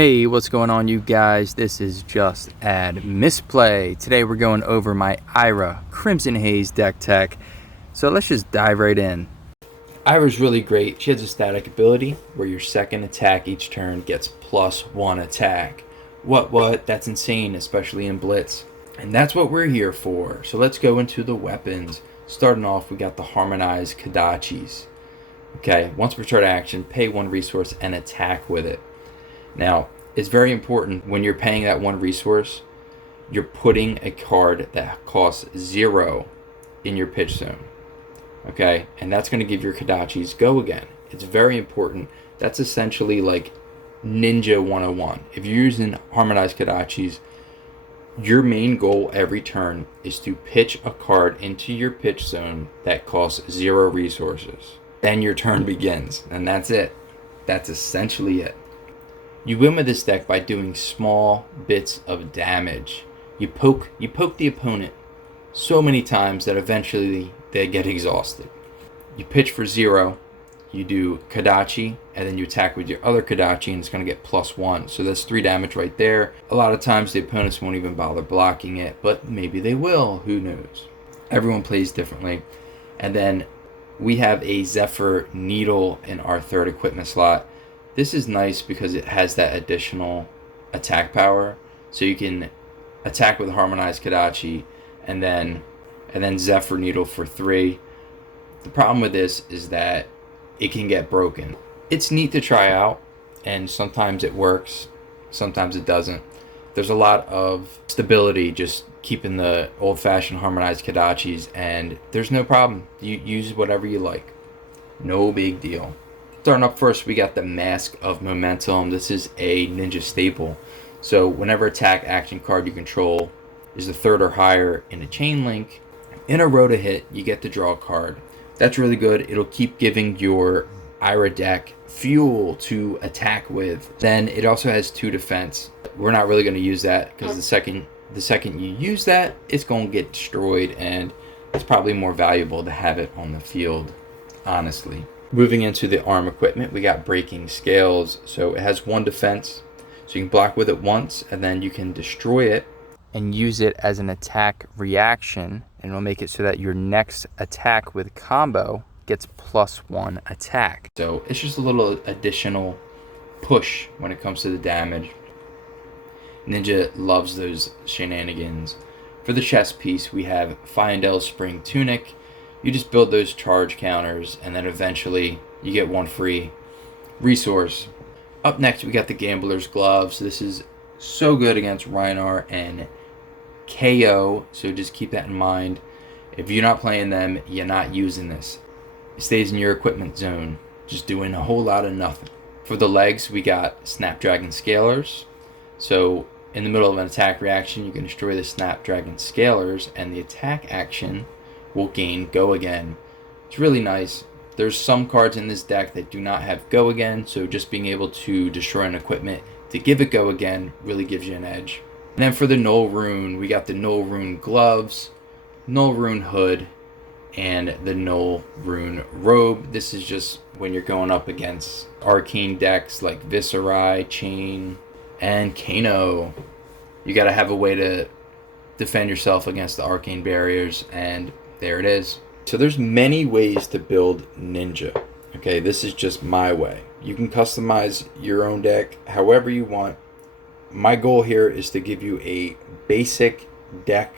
Hey, what's going on, you guys? This is Just Add Misplay. Today we're going over my Ira Crimson Haze deck tech. So let's just dive right in. Ira's really great. She has a static ability where your second attack each turn gets +1 attack. What? That's insane, especially in Blitz. And that's what we're here for. So let's go into the weapons. Starting off, we got the Harmonized Kodachis. Okay, once per turn action, pay 1 resource and attack with it. Now, it's very important when you're paying that 1 resource, you're putting a card that costs 0 in your pitch zone. Okay, and that's going to give your Kodachis go again. It's very important. That's essentially like Ninja 101. If you're using Harmonized Kodachis, your main goal every turn is to pitch a card into your pitch zone that costs 0 resources. Then your turn begins, and that's it. That's essentially it. You win with this deck by doing small bits of damage. You poke the opponent so many times that eventually they get exhausted. You pitch for 0, you do Kodachi, and then you attack with your other Kodachi, and it's going to get +1. So that's 3 damage right there. A lot of times the opponents won't even bother blocking it, but maybe they will. Who knows? Everyone plays differently. And then we have a Zephyr Needle in our 3rd equipment slot. This is nice because it has that additional attack power, so you can attack with Harmonized Kodachi and then Zephyr Needle for 3. The problem with this is that it can get broken. It's neat to try out, and sometimes it works, sometimes it doesn't. There's a lot of stability just keeping the old-fashioned Harmonized Kodachis, and there's no problem. You use whatever you like. No big deal. Starting up first, we got the Mask of Momentum. This is a ninja staple. So whenever attack action card you control is the 3rd or higher in a chain link, in a row to hit, you get to draw a card. That's really good. It'll keep giving your Ira deck fuel to attack with. Then it also has 2 defense. We're not really going to use that because the second you use that, it's going to get destroyed, and it's probably more valuable to have it on the field, honestly. Moving into the arm equipment, we got Breaking Scales. So it has 1 defense, so you can block with it once, and then you can destroy it and use it as an attack reaction, and it'll make it so that your next attack with combo gets +1 attack. So it's just a little additional push when it comes to the damage. Ninja loves those shenanigans. For the chest piece, we have Fyendal Spring Tunic. You just build those charge counters, and then eventually you get 1 free resource. Up next, we got the Gambler's Gloves. This is so good against Rhinar and KO, so just keep that in mind. If you're not playing them, you're not using this. It stays in your equipment zone, just doing a whole lot of nothing. For the legs, we got Snapdragon Scalers. So in the middle of an attack reaction, you can destroy the Snapdragon Scalers, and the attack action will gain Go Again. It's really nice. There's some cards in this deck that do not have Go Again, so just being able to destroy an equipment to give it Go Again really gives you an edge. And then for the Null Rune, we got the Null Rune Gloves, Null Rune Hood, and the Null Rune Robe. This is just when you're going up against arcane decks like Viscerai, Chain, and Kano. You gotta have a way to defend yourself against the arcane barriers, and there it is. So there's many ways to build Ninja. Okay, this is just my way. You can customize your own deck however you want. My goal here is to give you a basic deck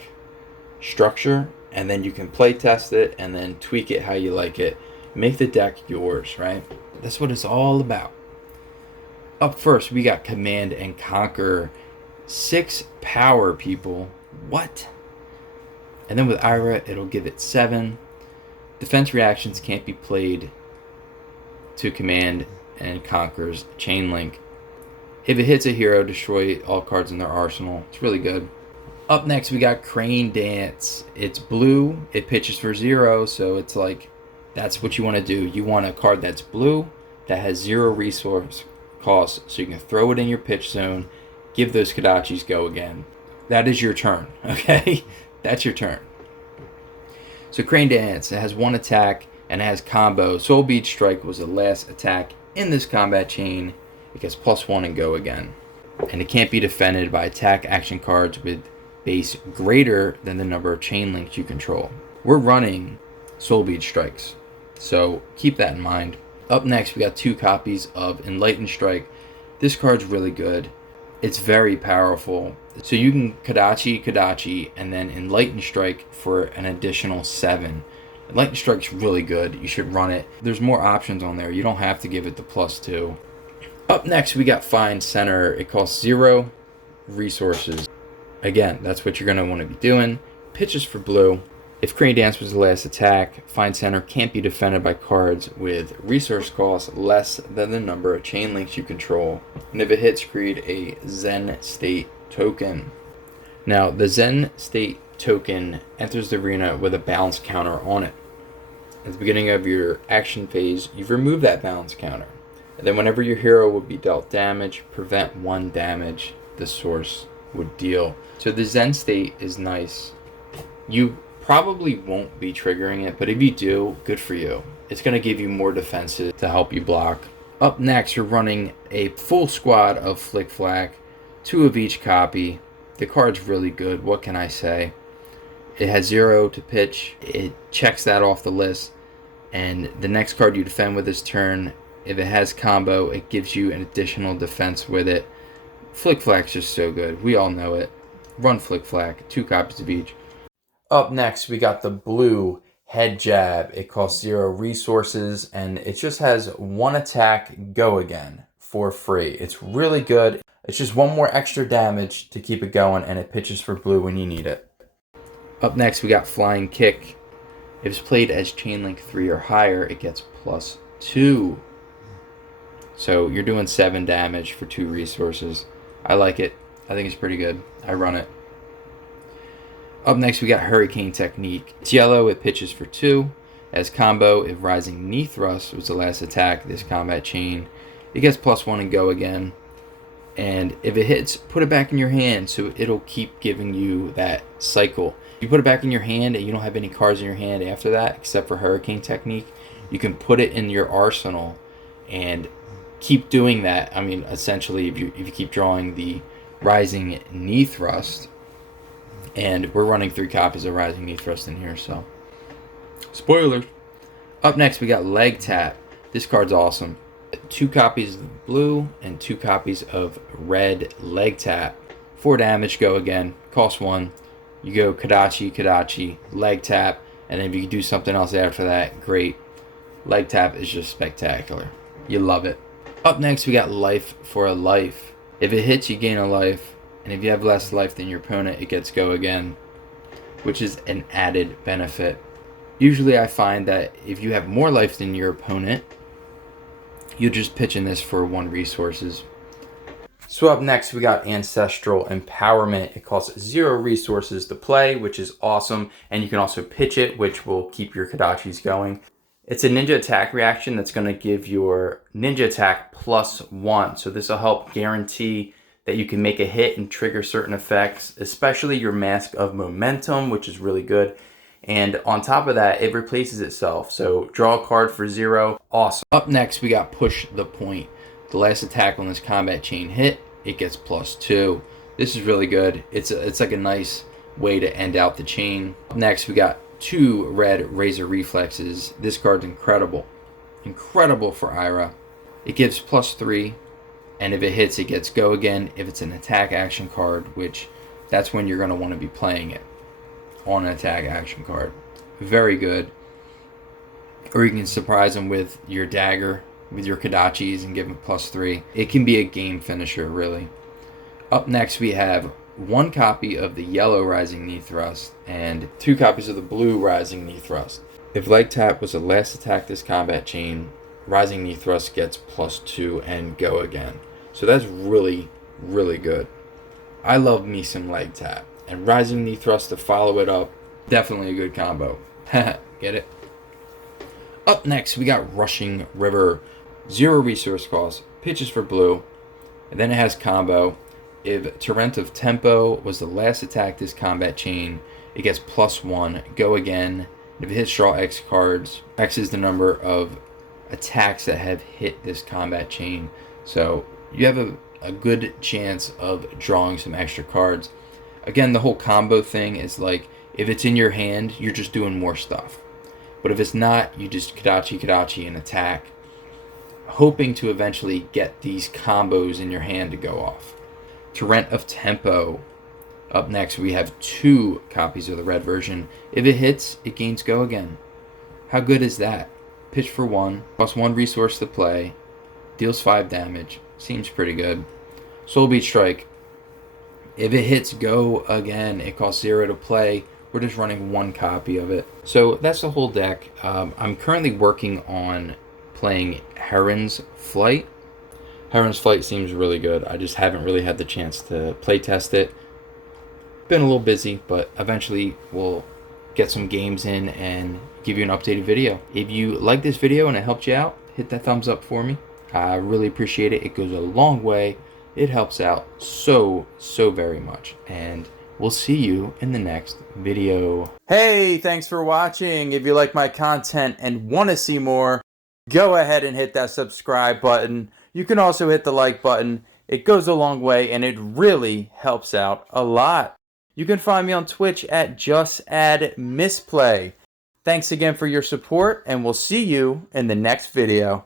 structure, and then you can play test it and then tweak it how you like it. Make the deck yours, right? That's what it's all about. Up first, we got Command and Conquer. 6 power, people. What? And then with Ira, it'll give it 7. Defense reactions can't be played to Command and Conquer's Chain Link. If it hits a hero, destroy all cards in their arsenal. It's really good. Up next, we got Crane Dance. It's blue. It pitches for 0, so it's like, that's what you want to do. You want a card that's blue, that has 0 resource cost, so you can throw it in your pitch zone, give those Kodachis Go Again. That is your turn, okay? That's your turn. So Crane Dance, it has 1 attack and it has combo. Soulbead Strike was the last attack in this combat chain. It gets +1 and Go Again. and it can't be defended by attack action cards with base greater than the number of chain links you control. We're running Soulbead Strikes, so keep that in mind. Up next, we got 2 copies of Enlightened Strike. This card's really good. It's very powerful. So you can Kodachi, and then Enlightened Strike for an additional 7. Enlightened Strike's really good. You should run it. There's more options on there. You don't have to give it the +2. Up next, we got Find Center. It costs 0 resources. Again, that's what you're going to want to be doing. Pitches for blue. If Crane Dance was the last attack, Find Center can't be defended by cards with resource cost less than the number of chain links you control. And if it hits, create a Zen State token. Now, the Zen State token enters the arena with a balance counter on it. At the beginning of your action phase, you've removed that balance counter. And then whenever your hero would be dealt damage, prevent 1 damage the source would deal. So the Zen State is nice. You probably won't be triggering it, but if you do, good for you. It's going to give you more defenses to help you block. Up next, you're running a full squad of Flick Flack, 2 of each copy. The card's really good, what can I say? It has 0 to pitch, it checks that off the list, and the next card you defend with this turn, if it has combo, it gives you an additional defense with it. Flick Flack's just so good, we all know it. Run Flick Flack, 2 copies of each. Up next, we got the blue Head Jab. It costs 0 resources, and it just has 1 attack, go again, for free. It's really good. It's just 1 more extra damage to keep it going, and it pitches for blue when you need it. Up next, we got Flying Kick. If it's played as Chainlink 3 or higher, it gets +2. So you're doing 7 damage for 2 resources. I like it. I think it's pretty good. I run it. Up next, we got Hurricane Technique. It's yellow, it pitches for 2. As combo, if Rising Knee Thrust was the last attack this combat chain, it gets +1 and go again. And if it hits, put it back in your hand so it'll keep giving you that cycle. If you put it back in your hand and you don't have any cards in your hand after that, except for Hurricane Technique, you can put it in your arsenal and keep doing that. I mean, essentially, if you keep drawing the Rising Knee Thrust, and we're running 3 copies of Rising Knee Thrust in here, so spoilers. Up next, we got Leg Tap. This card's awesome. 2 copies of blue and 2 copies of red Leg Tap. 4 damage, go again, cost 1. You go Kodachi, Leg Tap, and then if you do something else after that, great. Leg Tap is just spectacular. You love it. Up next, we got Life for a Life. If it hits, you gain a life, and if you have less life than your opponent, it gets go again, which is an added benefit. Usually I find that if you have more life than your opponent, you're just pitching this for 1 resources. So up next, we got Ancestral Empowerment. It costs 0 resources to play, which is awesome, and you can also pitch it, which will keep your Kodachis going. It's a ninja attack reaction that's going to give your ninja attack +1, so this will help guarantee that you can make a hit and trigger certain effects, especially your Mask of Momentum, which is really good. And on top of that, it replaces itself. So draw a card for 0. Awesome. Up next, we got Push the Point. The last attack on this combat chain hit, it gets +2. This is really good. It's like a nice way to end out the chain. Up next, we got 2 red Razor Reflexes. This card's incredible. Incredible for Ira. It gives +3. And if it hits, it gets go again. If it's an attack action card, which that's when you're going to want to be playing it on an attack action card. Very good. Or you can surprise them with your dagger, with your Kodachis, and give them +3. It can be a game finisher, really. Up next, we have 1 copy of the yellow Rising Knee Thrust and 2 copies of the blue Rising Knee Thrust. If Leg Tap was the last attack this combat chain, Rising Knee Thrust gets +2 and go again. So that's really, really good. I love me some Leg Tap. And Rising Knee Thrust to follow it up, definitely a good combo. Get it? Up next, we got Rushing River. 0 resource cost, pitches for blue, and then it has combo. If Torrent of Tempo was the last attack this combat chain, it gets +1, go again. If it hits, draw X cards. X is the number of attacks that have hit this combat chain. So you have a good chance of drawing some extra cards. Again, the whole combo thing is like, if it's in your hand, you're just doing more stuff. But if it's not, you just Kadachi and attack, hoping to eventually get these combos in your hand to go off. Torrent of Tempo. Up next, we have 2 copies of the red version. If it hits, it gains go again. How good is that? Pitch for 1, costs 1 resource to play, deals 5 damage. Seems pretty good. Soulbead Strike. If it hits, go again. It costs 0 to play. We're just running 1 copy of it. So that's the whole deck. I'm currently working on playing Heron's Flight. Heron's Flight seems really good. I just haven't really had the chance to play test it. Been a little busy, but eventually we'll get some games in and give you an updated video. If you like this video and it helped you out, hit that thumbs up for me. I really appreciate it. It goes a long way. It helps out so very much. And we'll see you in the next video. Hey, thanks for watching. If you like my content and want to see more, go ahead and hit that subscribe button. You can also hit the like button. It goes a long way and it really helps out a lot. You can find me on Twitch at JustAddMisplay. Thanks again for your support, and we'll see you in the next video.